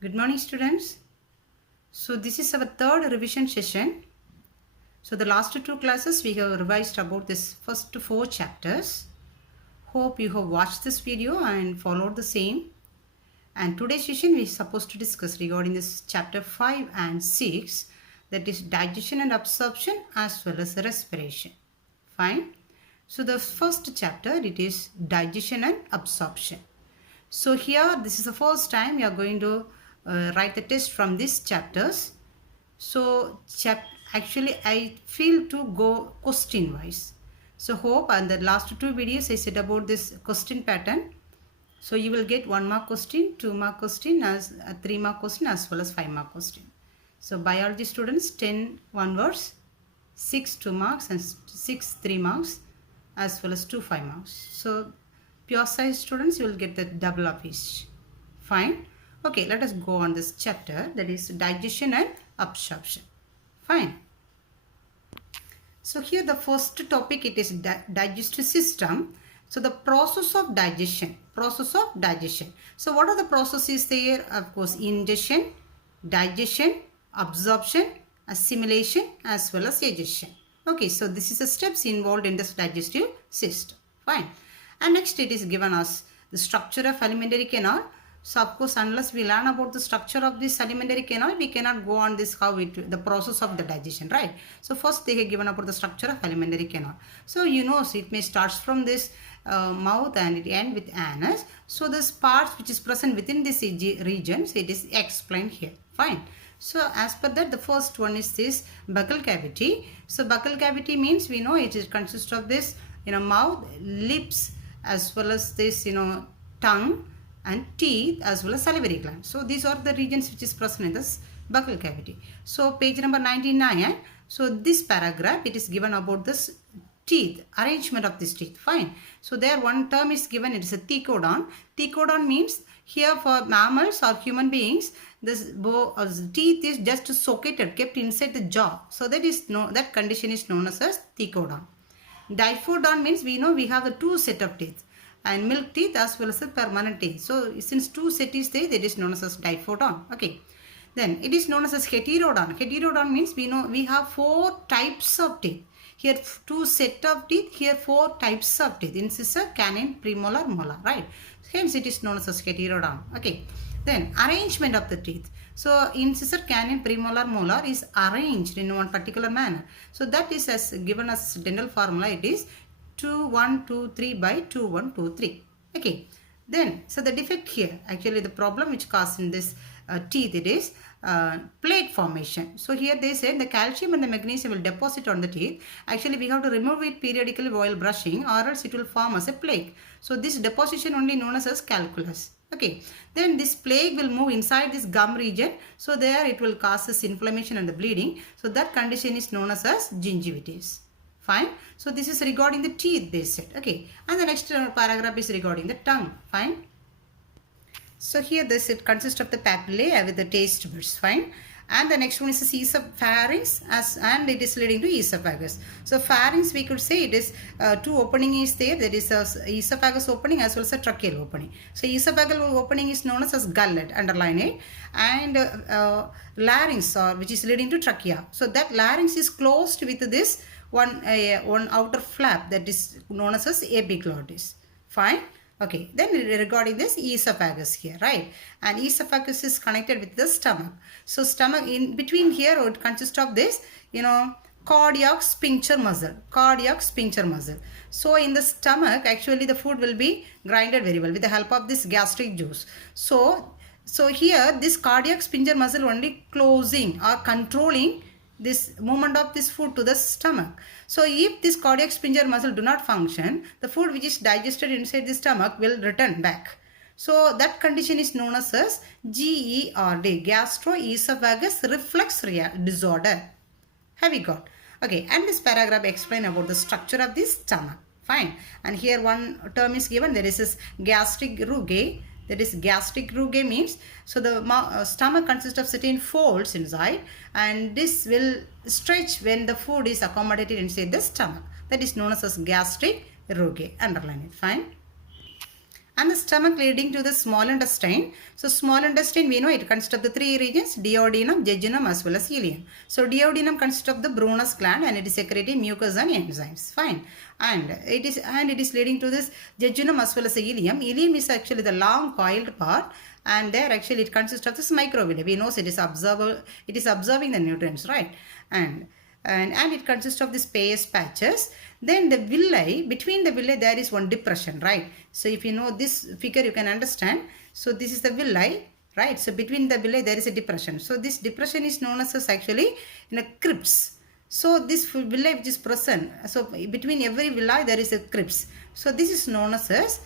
Good morning, students. So this is our third revision session. So the last two classes we have revised about this first four chapters. Hope you have watched this video and followed the same. And today's session we are supposed to discuss regarding this chapter 5 and 6, that is digestion and absorption as well as respiration. Fine. So the first chapter, it is digestion and absorption. So here this is the first time we are going to write the test from these chapters. So actually I feel to go question wise. So hope, and the last two videos I said about this question pattern. So you will get 1 mark question, 2 mark question, as 3 mark question as well as 5 mark question. So biology students 10 1 words, 6 2 marks and 6 3 marks as well as 2 5 marks. So pure science students, you will get the double of each. Fine. Okay, let us go on this chapter, that is digestion and absorption. Fine. So here the first topic, it is digestive system. So the process of digestion. So what are the processes there? Of course, ingestion, digestion, absorption, assimilation as well as digestion. Okay, so this is the steps involved in this digestive system. Fine. And next it is given us the structure of alimentary canal. So of course, unless we learn about the structure of this alimentary canal, we cannot go on this the process of the digestion, right? So first they have given about the structure of alimentary canal. So so it may start from this mouth and it ends with anus. So this parts which is present within this region, so it is explained here. Fine. So as per that, the first one is this buccal cavity. So buccal cavity means we know it consists of this mouth, lips, as well as this tongue and teeth as well as salivary gland. So these are the regions which is present in this buccal cavity. So page number 99. So this paragraph, it is given about this teeth, arrangement of this teeth. Fine. So there one term is given, it is a thecodon. Thecodon means here for mammals or human beings, this teeth is just socketed, kept inside the jaw. So that condition is known as thecodon. Diphodon means we know we have the two set of teeth, and milk teeth as well as the permanent teeth. So since two set is there, that is known as diphodon. Okay. Then it is known as heterodon. Heterodon means we know we have 4 types of teeth. Here 2 set of teeth, here 4 types of teeth. Incisor, canine, premolar, molar, right? Hence it is known as heterodon. Okay. Then arrangement of the teeth. So incisor, canine, premolar, molar is arranged in one particular manner. So that is as given as dental formula. It is 2 1 2 3 by 2 1 2 3. Okay. Then so the defect here, actually the problem which causes in this teeth, it is plaque formation. So here they say the calcium and the magnesium will deposit on the teeth. Actually we have to remove it periodically while brushing, or else it will form as a plaque. So this deposition only known as calculus. Okay, then this plaque will move inside this gum region. So there it will cause this inflammation and the bleeding. So that condition is known as gingivitis. Fine. So this is regarding the teeth, they said. Okay, and the next paragraph is regarding the tongue. Fine. So here it consists of the papillae with the taste buds. Fine. And the next one is the esophagus, and it is leading to esophagus. So pharynx, we could say it is 2 opening is there. There is a esophagus opening as well as a tracheal opening. So esophageal opening is known as gullet, underline it, and larynx, which is leading to trachea. So that larynx is closed with this one outer flap that is known as epiglottis. Fine. Okay, then regarding this esophagus here, right? And esophagus is connected with the stomach. So stomach, in between here, it consists of this, cardiac sphincter muscle. So in the stomach, actually the food will be grinded very well with the help of this gastric juice. So here this cardiac sphincter muscle only closing or controlling this movement of this food to the stomach. So if this cardiac sphincter muscle do not function, the food which is digested inside the stomach will return back. So that condition is known as GERD, gastroesophageal reflux disorder. Have we got? Okay, and this paragraph explain about the structure of the stomach. Fine. And here one term is given, there is this gastric rugae. That is gastric rugae means, so the stomach consists of certain folds inside, and this will stretch when the food is accommodated inside the stomach. That is known as gastric rugae. Underline it. Fine. and the stomach leading to the small intestine. So small intestine, we know it consists of the three regions: duodenum, jejunum, as well as ileum. So duodenum consists of the Brunner's gland, and it is secreting mucus and enzymes. Fine. And it is leading to this jejunum as well as the ileum. Ileum is actually the long coiled part, and there actually it consists of this microvilli. We know it is absorbing the nutrients, right? And it consists of these Peyer's patches. Then the villi, between the villi there is one depression, right? So if you know this figure, you can understand. So this is the villi, right? So between the villi there is a depression. So this depression is known as actually in a crypts. So this villi which is present, so between every villi there is a crypts. So this is known as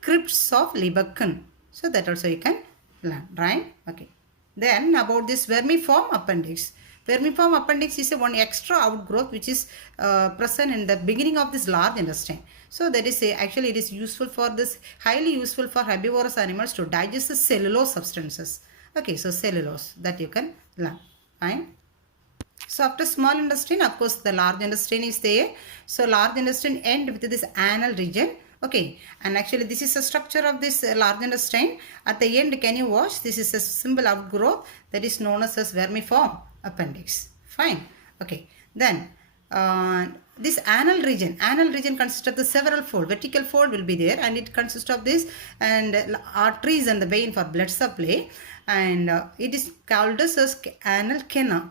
crypts of Lieberkühn. So that also you can learn, right? Okay. Then about this vermiform appendix. Vermiform appendix is one extra outgrowth which is present in the beginning of this large intestine. So that is actually it is useful for this, highly useful for herbivorous animals to digest the cellulose substances. Okay, so cellulose that you can learn. Fine. So after small intestine, of course, the large intestine is there. So large intestine end with this anal region. Okay, and actually this is the structure of this large intestine. At the end, can you watch? This is a simple outgrowth that is known as vermiform appendix. Fine. Okay. Then this anal region consists of the several fold. Vertical fold will be there, and it consists of this and arteries and the vein for blood supply. And it is called as anal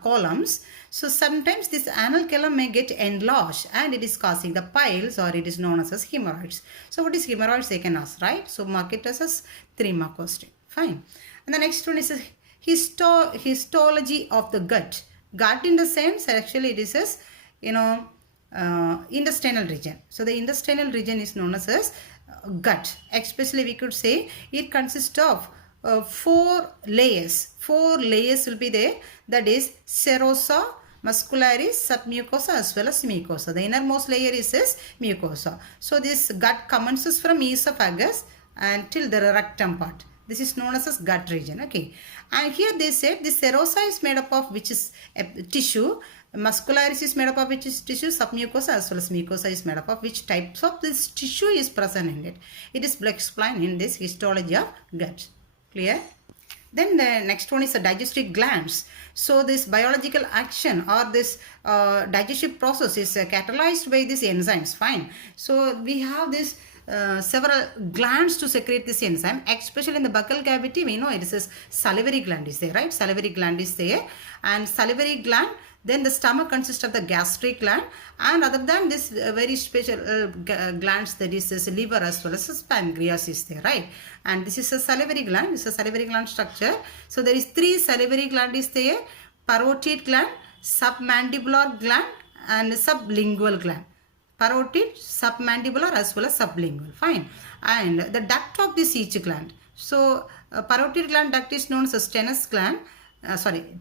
columns. So sometimes this anal column may get enlarged, and it is causing the piles, or it is known as hemorrhoids. So what is hemorrhoids, they can ask, right? So mark it as 3-mark question. Fine. And the next one is histology of the gut. Gut in the sense, actually it is as, intestinal region. So the intestinal region is known as gut. Especially we could say it consists of 4 layers. 4 layers will be there. That is serosa, muscularis, submucosa, as well as mucosa. The innermost layer is mucosa. So this gut commences from esophagus until the rectum part. This is known as gut region. Okay. And here they said this serosa is made up of which is tissue. Muscularis is made up of which is tissue. Submucosa as well as mucosa is made up of which types of this tissue is present in it. It is explained in this histology of gut. Clear? Then the next one is the digestive glands. So this biological action or this digestive process is catalyzed by these enzymes. Fine. So we have this several glands to secrete this enzyme, especially in the buccal cavity. We know it is a salivary gland is there, right? Salivary gland is there, and salivary gland. Then the stomach consists of the gastric gland, and other than this very special glands, that is this liver as well as pancreas is there, right? And this is a salivary gland. This is a salivary gland structure. So there is 3 salivary gland is there: parotid gland, submandibular gland, and sublingual gland. Parotid, submandibular, as well as sublingual. Fine. And the duct of this each gland. So parotid gland duct is known as a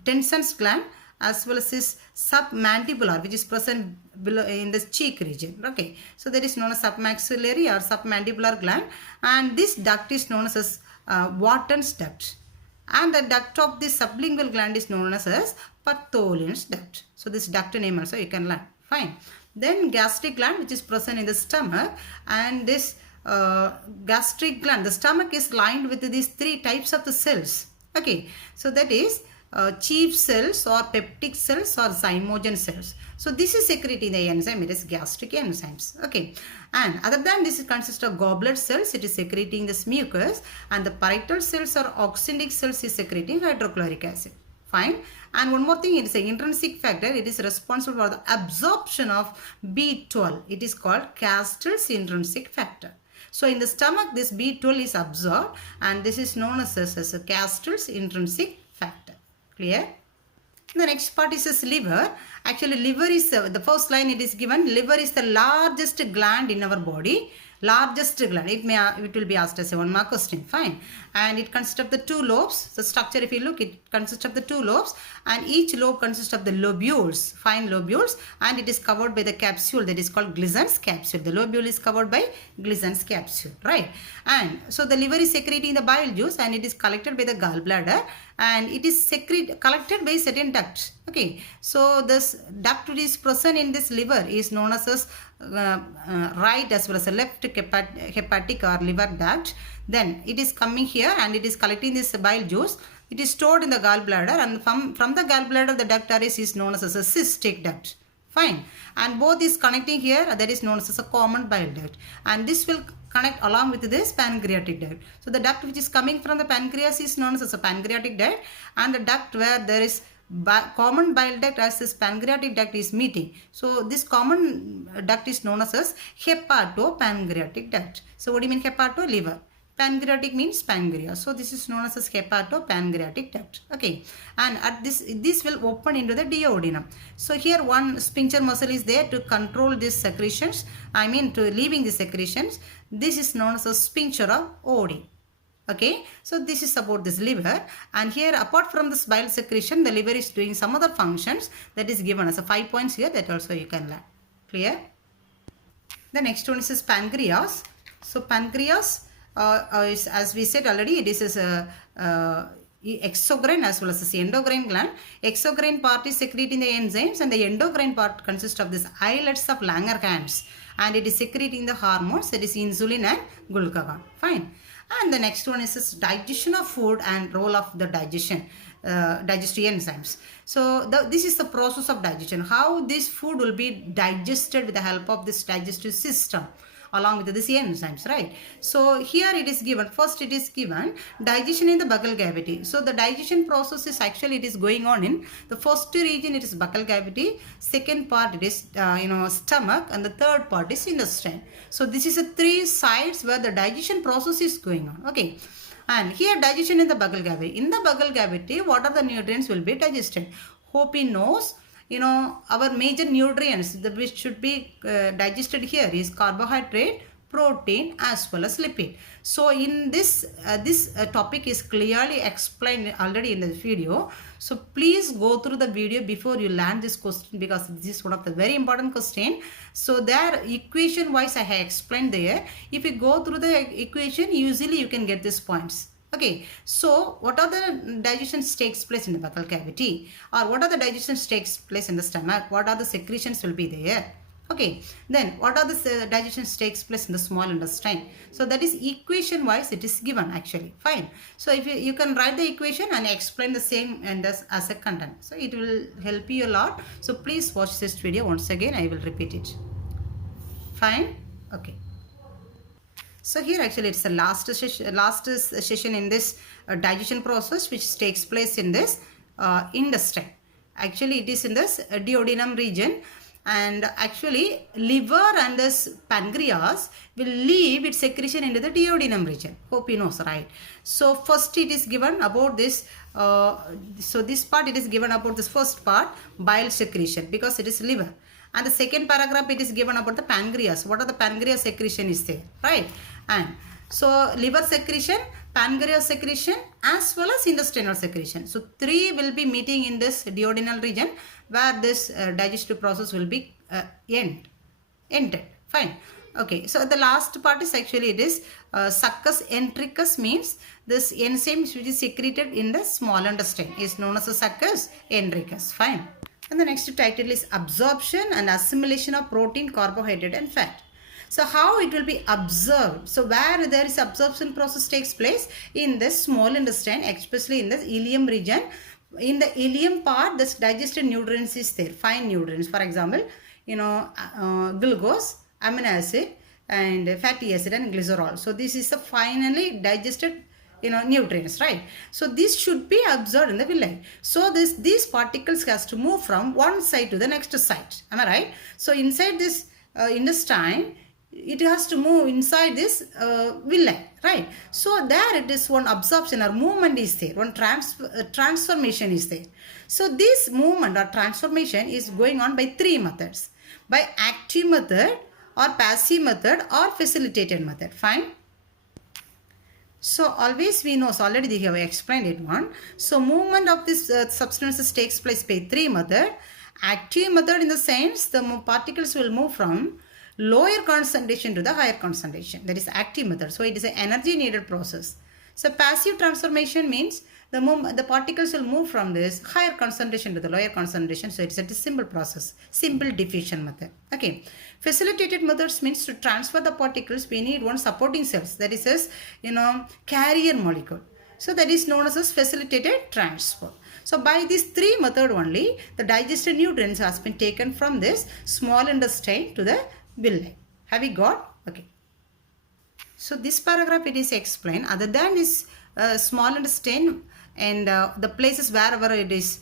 Tenson's gland, as well as this submandibular, which is present below in the cheek region. Okay, so that is known as submaxillary or submandibular gland, and this duct is known as Wharton's duct, and the duct of this sublingual gland is known as Bartholin's duct. So this duct name also you can learn. Fine. Then gastric gland, which is present in the stomach, and this gastric gland, the stomach is lined with these 3 types of the cells. Okay, so that is chief cells or peptic cells or zymogen cells. So this is secreting the enzyme, it is gastric enzymes. Okay, and other than this, it consists of goblet cells, it is secreting this mucus, and the parietal cells or oxyntic cells is secreting hydrochloric acid. Fine. And one more thing, it is an intrinsic factor. It is responsible for the absorption of B12. It is called Castle's intrinsic factor. So in the stomach, this B12 is absorbed, and this is known as a Castle's intrinsic factor. Clear? The next part is this liver. Actually, liver is the first line it is given. Liver is the largest gland in our body. Largest gland. It will be asked as a 1-mark question. Fine. And it consists of the 2 lobes. The structure, if you look, it consists of the 2 lobes, and each lobe consists of the lobules, fine lobules, and it is covered by the capsule that is called Glison's capsule. The lobule is covered by Glison's capsule, right? And so the liver is secreting the bile juice, and it is collected by the gallbladder, and it is collected by certain ducts. Okay, so this duct which is present in this liver is known as right as well as a left hepatic or liver duct. Then it is coming here and it is collecting this bile juice. It is stored in the gallbladder, and from the gallbladder the duct array is known as a cystic duct. Fine. And both is connecting here, that is known as a common bile duct. And this will connect along with this pancreatic duct. So the duct which is coming from the pancreas is known as a pancreatic duct, and the duct where there is common bile duct as this pancreatic duct is meeting. So this common duct is known as hepatopancreatic duct. So what do you mean hepato? Liver. Pancreatic means pancreas. So this is known as hepatopancreatic duct. Okay. And at this will open into the duodenum. So here one sphincter muscle is there to control these secretions. I mean to leaving the secretions. This is known as a sphincter of Oddi. Okay. So this is about this liver. And here apart from this bile secretion, the liver is doing some other functions that is given as a 5 points here, that also you can learn. Clear? The next one is pancreas. So pancreas, as we said already, this is a exocrine as well as the endocrine gland. Exocrine part is secreting the enzymes, and the endocrine part consists of this islets of Langerhans, and it is secreting the hormones, that is insulin and glucagon. Fine. And the next one is this digestion of food and role of the digestive enzymes. So this is the process of digestion, how this food will be digested with the help of this digestive system along with these enzymes, right? So here it is given, first it is given digestion in the buccal cavity. So the digestion process is actually, it is going on in the first region, it is buccal cavity, second part it is stomach, and the third part is intestine. So this is the three sides where the digestion process is going on. Okay. And here digestion in the buccal cavity. In the buccal cavity, what are the nutrients will be digested? Hope he knows. Our major nutrients which should be digested here is carbohydrate, protein as well as lipid. So in this topic is clearly explained already in the video. So please go through the video before you learn this question, because this is one of the very important question. So there equation wise I have explained there. If you go through the equation, usually you can get these points. Okay, so what are the digestions takes place in the buccal cavity, or what are the digestions takes place in the stomach? What are the secretions will be there? Okay, then what are the digestions takes place in the small intestine? So that is equation wise it is given actually. Fine. So if you can write the equation and explain the same and as a content. So it will help you a lot. So please watch this video once again. I will repeat it. Fine. Okay. So here actually it's the last session in this digestion process which takes place in this intestine. Actually it is in this duodenum region, and actually liver and this pancreas will leave its secretion into the duodenum region. Hope you know, right? So first it is given about this, so this part it is given about this first part, bile secretion, because it is liver. And the second paragraph it is given about the pancreas. What are the pancreas secretion is there, right? And so liver secretion, pancreas secretion as well as intestinal secretion. So three will be meeting in this duodenal region where this digestive process will be ended. Fine. Okay, so the last part is actually it is succus entericus, means this enzyme which is secreted in the small intestine is known as a succus entericus. Fine. And the next title is absorption and assimilation of protein, carbohydrate and fat. So how it will be absorbed? So where there is absorption process takes place in the small intestine, especially in the ileum region. In the ileum part, this digested nutrients is there, fine nutrients. For example, glucose, amino acid and fatty acid and glycerol. So this is the finally digested nutrients, right? So this should be absorbed in the villi. So these particles has to move from one side to the next side. Am I right? So inside this intestine, it has to move inside this villi, right? So there it is one absorption or movement is there, one transformation is there. So this movement or transformation is going on by three methods: by active method or passive method or facilitated method. Fine. So always we know, so already they have explained it one. So movement of this substances takes place by three method. Active method in the sense the particles will move from lower concentration to the higher concentration. That is active method. So it is an energy needed process. So passive transformation means the particles will move from this higher concentration to the lower concentration. So it's a simple process, simple diffusion method. Okay, facilitated methods means to transfer the particles, we need one supporting cells, that is as carrier molecule. So that is known as facilitated transfer. So by these three method only, the digested nutrients has been taken from this small intestine to the villi. Have we got? Okay. So this paragraph it is explained. Other than this small intestine and the places wherever it is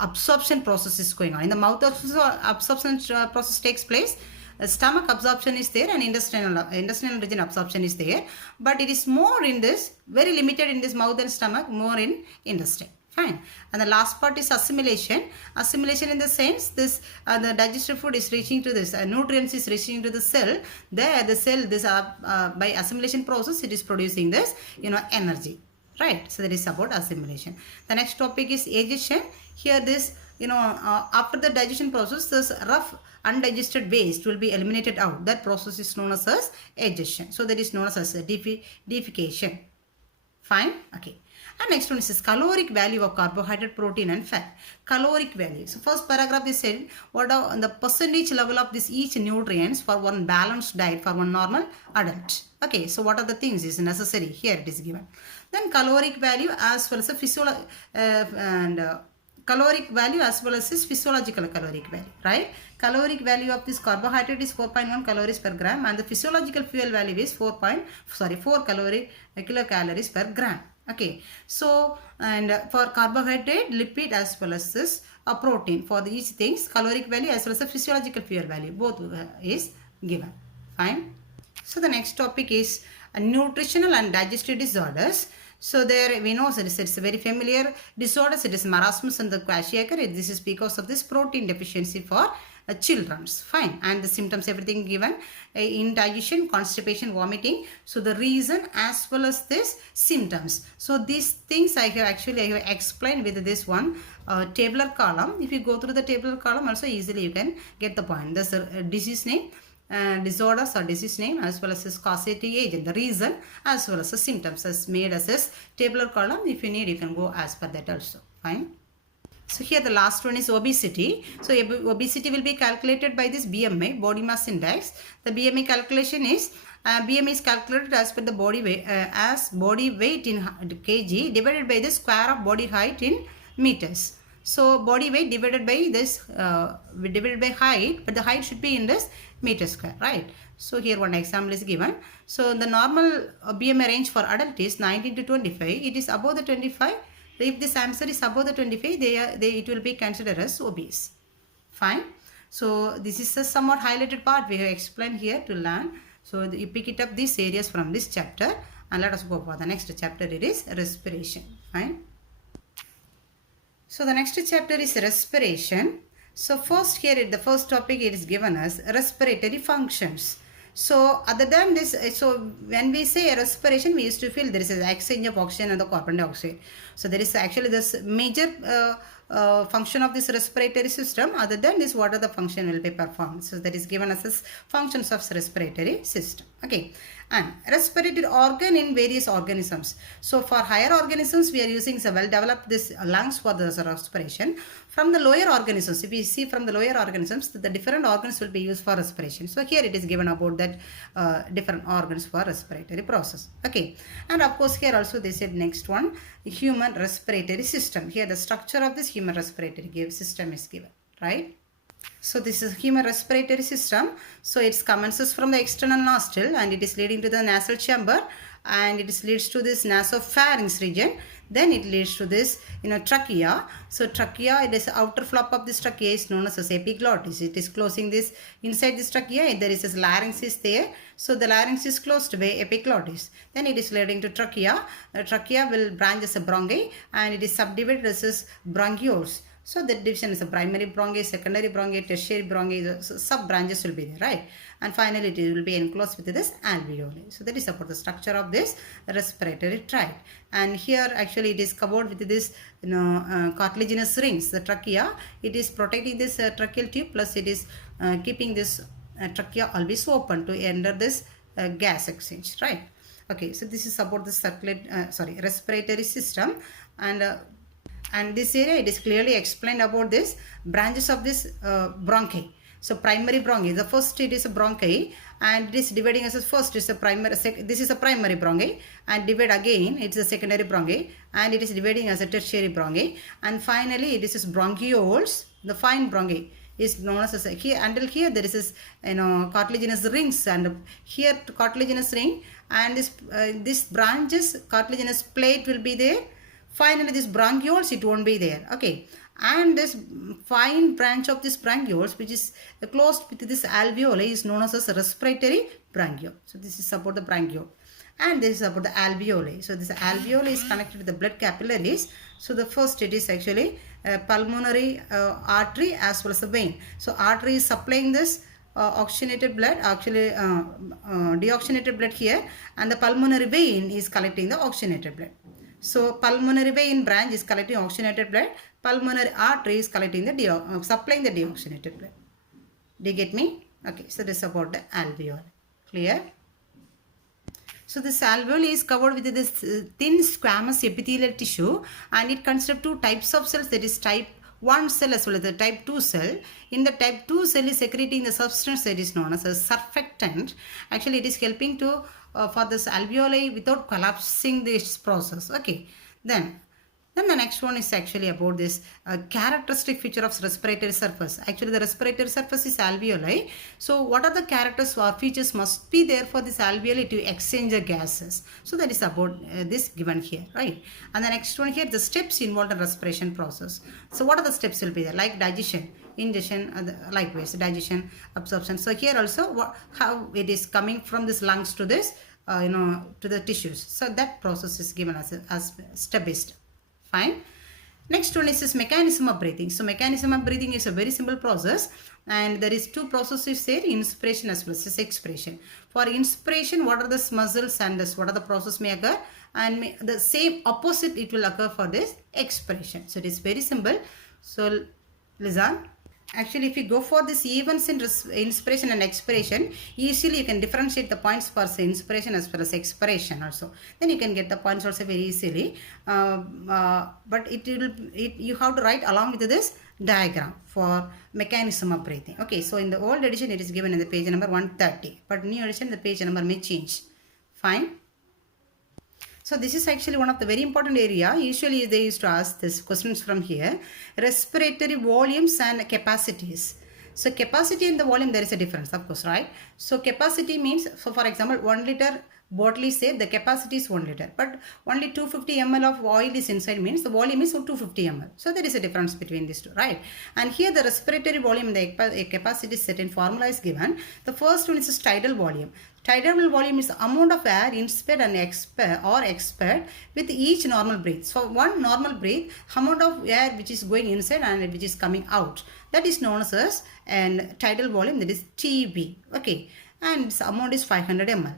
absorption process is going on. In the mouth absorption process takes place. Stomach absorption is there and intestinal region absorption is there. But it is more in this, very limited in this mouth and stomach, more in intestine. Fine. And the last part is assimilation. Assimilation in the sense this the digested food is reaching to this nutrients is reaching to the cell. There the cell this by assimilation process it is producing this energy. Right. So that is about assimilation. The next topic is digestion. Here this after the digestion process this rough undigested waste will be eliminated out. That process is known as digestion. So that is known as deification. Fine. Okay. And next one is caloric value of carbohydrate, protein and fat. Caloric value. So first paragraph is said what are the percentage level of this each nutrients for one balanced diet for one normal adult. Okay, so what are the things is necessary? Here it is given. Then caloric value as well as caloric value as well as physiological caloric value, right? Caloric value of this carbohydrate is 4.1 calories per gram and the physiological fuel value is 4 kilocalories per gram. Okay, so and for carbohydrate, lipid as well as this protein for these things, caloric value as well as the physiological fuel value both is given. Fine. So the next topic is nutritional and digestive disorders. So there we know it's a very familiar disorders. It is marasmus and the kwashiorkor. This is because of this protein deficiency for children's. Fine. And the symptoms everything given indigestion, constipation, vomiting. So the reason as well as this symptoms. So these things I have explained with this one tabular column. If you go through the tabular column also easily you can get the point. There's a disease name, disorders or disease name as well as this causative agent, the reason as well as the symptoms as made as this tabular column. If you need you can go as per that also. Fine. So here the last one is obesity. So obesity will be calculated by this BMI, body mass index. The BMI calculation is BMI is calculated as per the body weight in kg divided by the square of body height in meters. So body weight divided by this divided by height, but the height should be in this meter square, right? So here one example is given. So the normal BMI range for adult is 19 to 25. It is above the 25. If this answer is above the 25, it will be considered as obese. Fine. So this is a somewhat highlighted part we have explained here to learn. So you pick it up these areas from this chapter and let us go for the next chapter. It is respiration. Fine. So the next chapter is respiration. So first here the first topic it is given as respiratory functions. So other than this, so when we say respiration, we used to feel there is an exchange of oxygen and the carbon dioxide. So there is actually this major function of this respiratory system. Other than this, what are the function will be performed? So that is given as this functions of respiratory system. Okay. And respiratory organ in various organisms. So for higher organisms, we are using so well developed this lungs for the respiration. From the lower organisms, if we see from the lower organisms, the different organs will be used for respiration. So here it is given about that different organs for respiratory process. Okay. And of course here also they said next one, human respiratory system. Here the structure of this human respiratory system is given, right? So this is human respiratory system. So it commences from the external nostril and it is leading to the nasal chamber and it leads to this nasopharynx region. Then it leads to this trachea. So trachea, it is outer flap of this trachea is known as epiglottis. It is closing this inside this trachea. There is this larynx is there. So the larynx is closed by epiglottis. Then it is leading to trachea. The trachea will branch as a bronchi and it is subdivided as bronchioles. So the division is a primary bronchi, secondary bronchi, tertiary bronchi, so sub branches will be there, right? And finally it will be enclosed with this alveoli. So that is about the structure of this respiratory tract. And here actually it is covered with this cartilaginous rings. The trachea, it is protecting this tracheal tube plus it is keeping this trachea always open to enter this gas exchange, right? Okay, so this is about the respiratory system, and this area it is clearly explained about this branches of this bronchi. So primary bronchi, the first it is a bronchi, and it is dividing as a first is a primary, this is a primary bronchi, and divide again it's a secondary bronchi, and it is dividing as a tertiary bronchi, and finally this is bronchioles, the fine bronchi is known as here, until here there is this, cartilaginous rings, and here cartilaginous ring, and this branches cartilaginous plate will be there. Finally this bronchioles, it won't be there. Okay, and this fine branch of this bronchioles which is closed with this alveoli is known as a respiratory bronchiole. So this is about the bronchiole, and this is about the alveoli. So this alveoli is connected with the blood capillaries. So the first it is actually pulmonary artery as well as the vein. So artery is supplying this oxygenated blood, actually deoxygenated blood here, and the pulmonary vein is collecting the oxygenated blood. So pulmonary vein branch is collecting oxygenated blood, pulmonary artery is collecting the supplying the deoxygenated blood. Do you get me? Okay, so this is about the alveoli. Clear? So this alveoli is covered with this thin squamous epithelial tissue, and it consists of two types of cells, that is type 1 cell as well as the type 2 cell. In the type 2 cell is secreting the substance that is known as a surfactant. Actually it is helping to for this alveoli without collapsing this process. Okay, then the next one is actually about this characteristic feature of respiratory surface. Actually the respiratory surface is alveoli. So what are the characters or features must be there for this alveoli to exchange the gases? So that is about this given here, right? And the next one here, the steps involved in respiration process. So what are the steps will be there? Like digestion, ingestion, likewise digestion, absorption. So here also how it is coming from this lungs to this to the tissues. So that process is given as step by step. Fine. Next one is this mechanism of breathing. So mechanism of breathing is a very simple process, and there is two processes there, inspiration as well as expiration. For inspiration, what are the muscles and what are the process may occur, and the same opposite it will occur for this expiration. So it is very simple. So listen. Actually, if you go for this events in inspiration and expiration, easily you can differentiate the points for inspiration as well as expiration also. Then you can get the points also very easily. But you have to write along with this diagram for mechanism of breathing. Okay, so in the old edition it is given in the page number 130, but new edition the page number may change. Fine. So this is actually one of the very important area. Usually they used to ask these questions from here. Respiratory volumes and capacities. So capacity and the volume, there is a difference, of course, right? So capacity means, so for example, 1 liter bottle is there, the capacity is 1 liter. But only 250 ml of oil is inside means the volume is 250 ml. So there is a difference between these two, right? And here the respiratory volume, the capacity is set in formula is given. The first one is tidal volume. Tidal volume is the amount of air inspired and expired with each normal breath. So one normal breath, amount of air which is going inside and which is coming out, that is known as and tidal volume, that is TB. Okay, and its amount is 500 ml.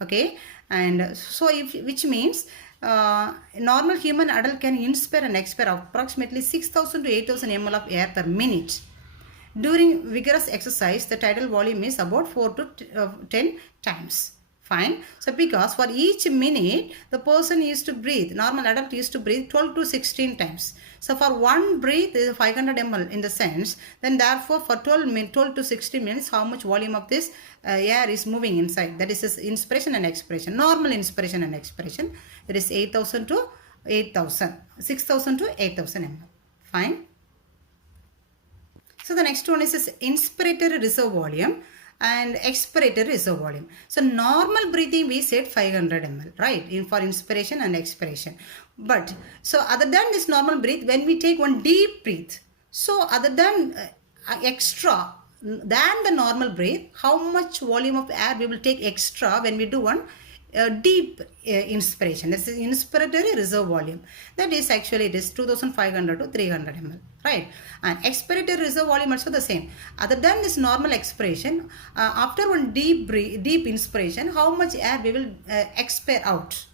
Okay, and so which means normal human adult can inspire and expire approximately 6,000 to 8,000 ml of air per minute. During vigorous exercise, the tidal volume is about 4 to 10 times. Fine. So because for each minute, the person used to breathe, normal adult used to breathe 12 to 16 times. So for one breath is 500 ml in the sense, then therefore for 12 to 16 minutes, how much volume of this air is moving inside? That is this inspiration and expiration. Normal inspiration and expiration, that is 8,000 to 8,000, 6,000 to 8,000 ml. Fine. So the next one is this inspiratory reserve volume and expiratory reserve volume. So normal breathing we said 500 ml, right, for inspiration and expiration. But so other than this normal breath, when we take one deep breath, so other than extra than the normal breath, how much volume of air we will take extra when we do one deep inspiration? That's the inspiratory reserve volume. That is actually it is 2,500 to 300 ml, right? And expiratory reserve volume also the same. Other than this normal expiration, after one deep inspiration, how much air we will expire out?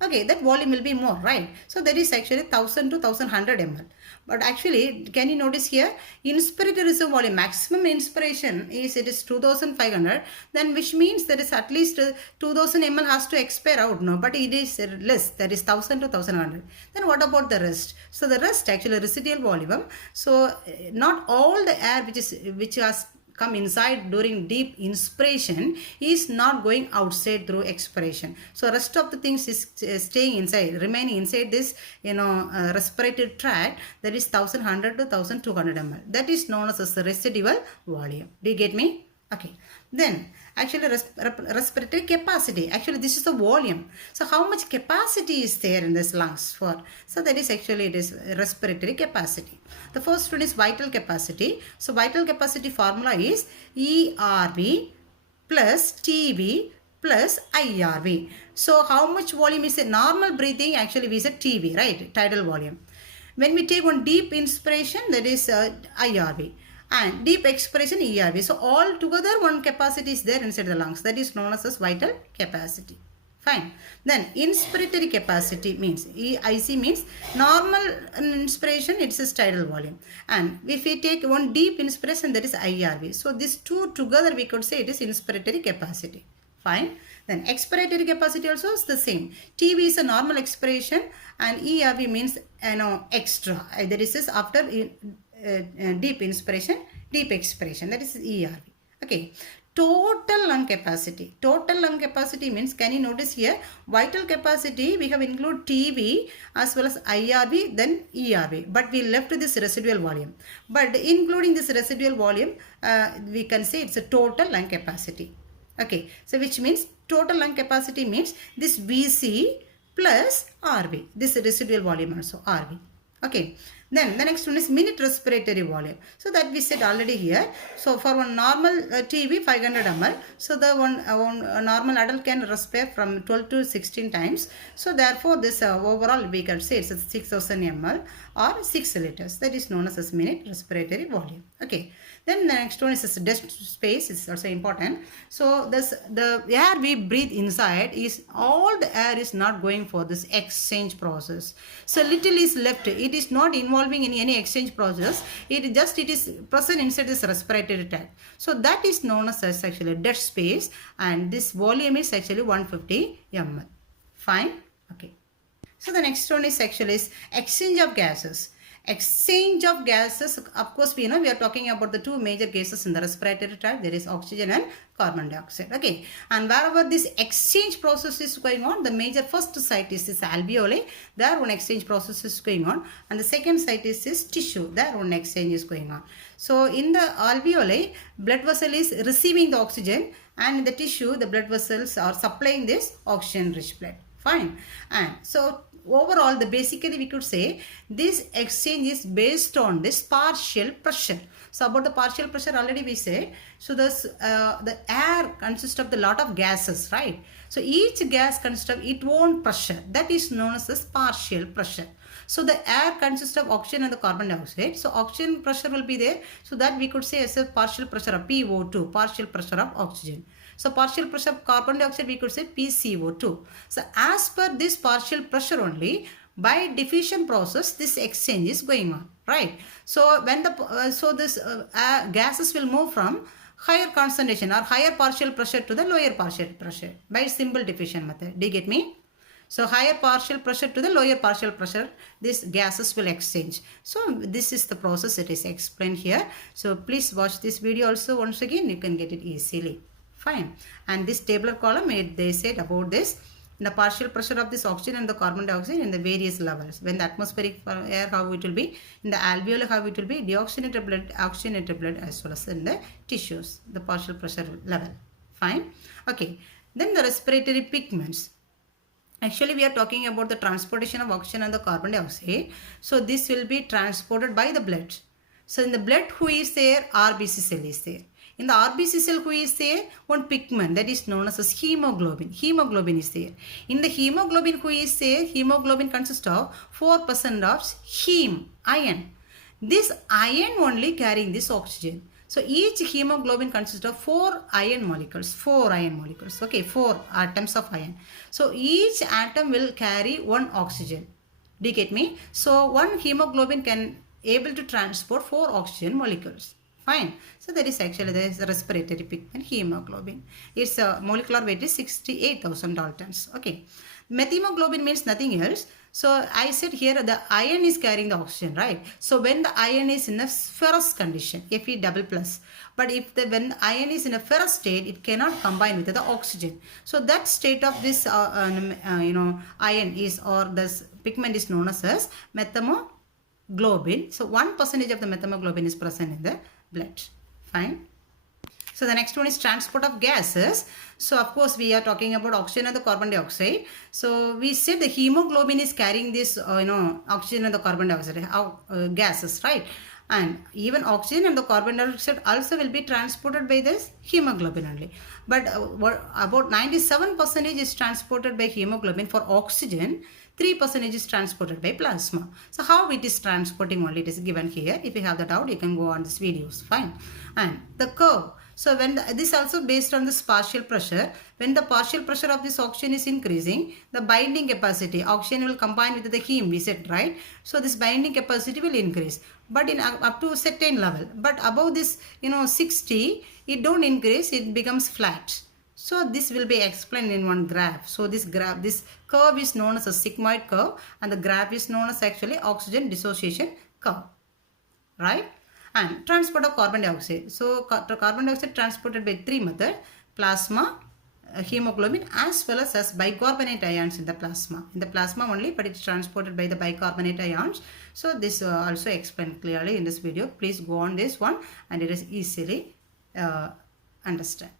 Okay, that volume will be more, right? So that is actually 1000 to 1100 ml. But actually, can you notice here, inspirator reserve volume, maximum inspiration is, it is 2500, then which means there is at least 2000 ml has to expire out, no? But it is less, that is 1000 to 1100. Then what about the rest? So the rest actually residual volume. So not all the air which has come inside during deep inspiration is not going outside through expiration. So rest of the things is staying inside, remaining inside this, respiratory tract, that is 1100 to 1200 ml. That is known as the residual volume. Do you get me? Okay. Then actually respiratory capacity, actually this is the volume. So how much capacity is there in this lungs for? So that is actually, it is respiratory capacity. The first one is vital capacity. So vital capacity formula is ERV plus TB plus IRV. So how much volume is it? Normal breathing, actually we said TB, right? Tidal volume. When we take one deep inspiration, that is IRV, and deep expiration ERV. So all together one capacity is there inside the lungs, that is known as vital capacity. Fine. Then inspiratory capacity means, IC means normal inspiration, it's a tidal volume, and if we take one deep inspiration, that is IRV. So these two together we could say it is inspiratory capacity. Fine. Then expiratory capacity also is the same. TB is a normal expiration and ERV means extra. That is after deep inspiration, deep expiration, that is ERV. Okay. Total lung capacity. Total lung capacity means, can you notice here, vital capacity we have include TB as well as IRV, then ERV, but we left this residual volume. But including this residual volume, we can say it's a total lung capacity. Okay, so which means total lung capacity means this VC plus RV, this residual volume also RV. Okay, then the next one is minute respiratory volume. So that we said already here. So for one normal TB 500 ml, so the one normal adult can respire from 12 to 16 times. So therefore this overall we can say it's 6000 ml or 6 liters. That is known as minute respiratory volume. Okay. Then the next one is this desk space, is also important. So this, the air we breathe inside is, all the air is not going for this exchange process. So little is left. It is not involving in any exchange process. It is present inside this respiratory tract. So that is known as actually dead space, and this volume is actually 150 ml. Fine. Okay. So the next one is actually exchange of gases. Exchange of gases, of course we know we are talking about the two major gases in the respiratory tract, there is oxygen and carbon dioxide. Okay, and wherever this exchange process is going on, the major first site is this alveoli, there one exchange process is going on, and the second site is this tissue, there one exchange is going on. So in the alveoli, blood vessel is receiving the oxygen, and in the tissue the blood vessels are supplying this oxygen rich blood. Fine. And so overall, basically we could say this exchange is based on this partial pressure. So about the partial pressure already we said. So this the air consists of a lot of gases, right? So each gas consists of its own pressure. That is known as this partial pressure. So the air consists of oxygen and the carbon dioxide. So oxygen pressure will be there. So that we could say as a partial pressure of PO2, partial pressure of oxygen. So partial pressure of carbon dioxide we could say PCO2. So as per this partial pressure only, by diffusion process this exchange is going on, right? So when the gases will move from higher concentration or higher partial pressure to the lower partial pressure by simple diffusion method. Do you get me? So higher partial pressure to the lower partial pressure, these gases will exchange. So this is the process, it is explained here. So please watch this video also once again, you can get it easily. Fine. And this tabular column, they said about this, the partial pressure of this oxygen and the carbon dioxide in the various levels. When the atmospheric air, how it will be, in the alveoli, how it will be, deoxygenated blood, oxygenated blood, as well as in the tissues, the partial pressure level. Fine. Okay. Then the respiratory pigments. Actually, we are talking about the transportation of oxygen and the carbon dioxide. So this will be transported by the blood. So in the blood, who is there? RBC cell is there. In the RBC cell, who is there? One pigment that is known as hemoglobin. Hemoglobin is there. In the hemoglobin, who is there? Hemoglobin consists of 4% of heme, iron. This iron only carrying this oxygen. So each hemoglobin consists of 4 iron molecules. 4 iron molecules. Okay, 4 atoms of iron. So each atom will carry 1 oxygen. Do you get me? So one hemoglobin can able to transport 4 oxygen molecules. Fine. So that is actually the respiratory pigment hemoglobin. Its molecular weight is 68,000 Daltons. Okay. Methemoglobin means nothing else. So I said here the iron is carrying the oxygen, right? So when the iron is in a ferrous condition, Fe double plus. But if when the iron is in a ferrous state, it cannot combine with the oxygen. So that state of this iron is, or this pigment is known as methemoglobin. So 1% of the methemoglobin is present in the blood. Fine. So the next one is transport of gases. So of course we are talking about oxygen and the carbon dioxide. So we said the hemoglobin is carrying this oxygen and the carbon dioxide gases, right? And even oxygen and the carbon dioxide also will be transported by this hemoglobin only. But about 97% is transported by hemoglobin. For oxygen, 3% is transported by plasma. So how it is transporting only, it is given here. If you have the doubt, you can go on this videos. Fine. And the curve. So when this also based on this partial pressure. When the partial pressure of this oxygen is increasing, the binding capacity, oxygen will combine with the heme, we said, right? So this binding capacity will increase. But in up to a certain level. But above this, 60, it don't increase, it becomes flat. So this will be explained in one graph. So this curve is known as a sigmoid curve, and the graph is known as actually oxygen dissociation curve, right? And transport of carbon dioxide. So carbon dioxide transported by 3 methods: plasma, hemoglobin, as well as bicarbonate ions in the plasma. In the plasma only, but it's transported by the bicarbonate ions. So this also explained clearly in this video. Please go on this one, and it is easily understand.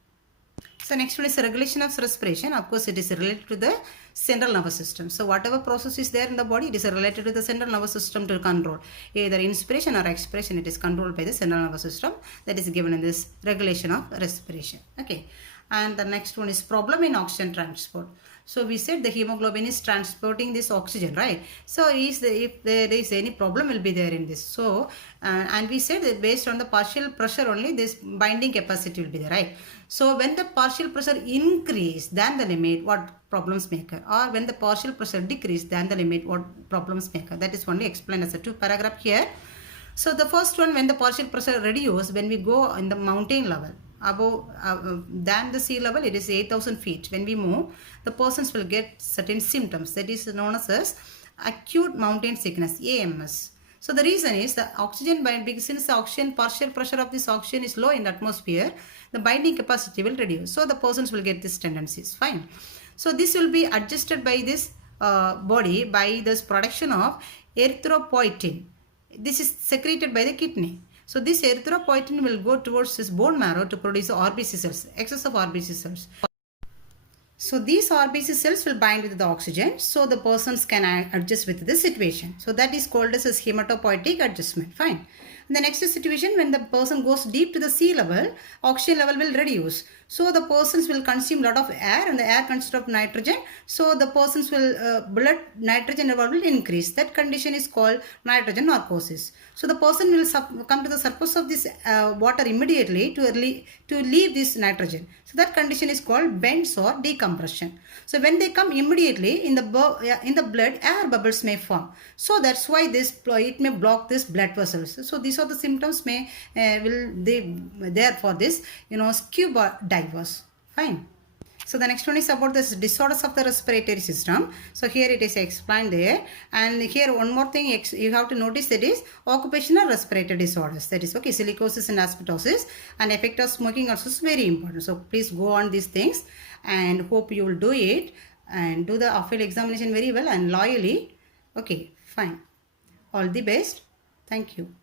So next one is regulation of respiration. Of course, it is related to the central nervous system. So whatever process is there in the body, it is related to the central nervous system to control. Either inspiration or expiration, it is controlled by the central nervous system. That is given in this regulation of respiration. Okay. And the next one is problem in oxygen transport. So we said the hemoglobin is transporting this oxygen, right? So if there is any problem will be there in this. So and we said that based on the partial pressure only, this binding capacity will be there, right? So when the partial pressure increase than the limit, what problems may occur? Or when the partial pressure decrease than the limit, what problems may occur? That is only explained as a 2 paragraph here. So the first one, when the partial pressure reduce, when we go in the mountain level, above than the sea level, it is 8,000 feet. When we move, the persons will get certain symptoms. That is known as acute mountain sickness, AMS. So the reason is the oxygen binding, since the oxygen partial pressure of this oxygen is low in the atmosphere, the binding capacity will reduce. So the persons will get these tendencies. Fine. So this will be adjusted by this body by this production of erythropoietin. This is secreted by the kidney. So this erythropoietin will go towards this bone marrow to produce RBC cells, excess of RBC cells. So these RBC cells will bind with the oxygen, so the persons can adjust with the situation. So that is called as hematopoietic adjustment. Fine. In the next situation, when the person goes deep to the sea level, oxygen level will reduce. So the persons will consume a lot of air, and the air consists of nitrogen. So the persons will blood nitrogen level will increase. That condition is called nitrogen narcosis. So the person will come to the surface of this water immediately to leave this nitrogen. So that condition is called bends or decompression. So when they come immediately in the blood, air bubbles may form. So that's why it may block this blood vessels. So these are the symptoms there for this scuba divers. Fine. So the next one is about this disorders of the respiratory system. So here it is explained there. And here one more thing you have to notice, that is occupational respiratory disorders. That is silicosis and asbestosis, and effect of smoking also is very important. So please go on these things, and hope you will do it and do the off-field examination very well and loyally. Okay, fine. All the best. Thank you.